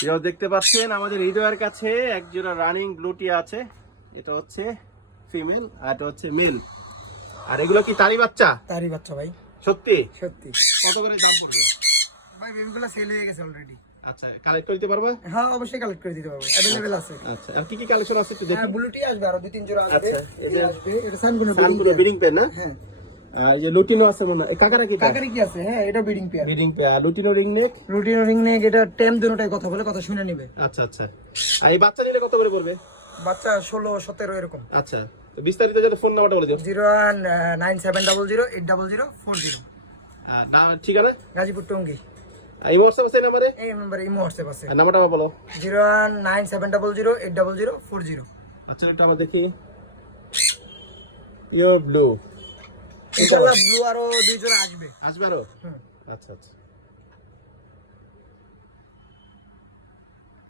প্রিয় দেখতে পাচ্ছেন আমাদের হৃদয়ের কাছে একজোড়া রানিং ব্লুটি আছে। এটা হচ্ছে ফিমেল আর এটা হচ্ছে মেল আর এগুলো কি তারি বাচ্চা? তারই বাচ্চা ভাই। সত্যি? সত্যি। কত করে দাম পড়বে? ভাই বেবিগুলো সেল হয়ে গেছে অলরেডি আচ্ছা কালেক্ট করে দিতে পারবা? হ্যাঁ অবশ্যই কালেক্ট করে দিতে পারব। অ্যাভেলেবেল আছে। আচ্ছা আর কি কি কালেকশন আছে একটু দেখি। হ্যাঁ ব্লুটি আসবে আরও দুই তিন জোড়া আসবে। আচ্ছা, এই আসবে এটা সানগুলো বিডিং পেন না? হ্যাঁ। এই যে লুটিনো আছে মনে হয়। কাকারা কি কাকারি কি আছে? হ্যাঁ এটা breeding pair lutino ring neck lutino ring নিয়ে এটা টেম দুটোটাই কথা বলে কথা শুনে নিবে। আচ্ছা আচ্ছা। আর এই বাচ্চা নিলে কত করে পড়বে? বাচ্চা ষোলো সতেরো এরকম। আচ্ছা। তো বিস্তারিত যদি ফোন নাম্বারটা বলে দিও। Zero nine seven double zero eight double zero four zero. না ঠিকানা? গাজীপুর টঙ্গি। এই হোয়াটসঅ্যাপ আছে এই নাম্বারে? এই নম্বরে হোয়াটসঅ্যাপ আছে। নাম্বারটা বলো। Zero nine seven double zero eight double zero four zero. আচ্ছা এটা আমরা দেখি। ইয়োর ব্লু ইনশাল্লাহ ব্লু আরও দুই জোড়া আসবে। আসবে আরও? আচ্ছা আচ্ছা।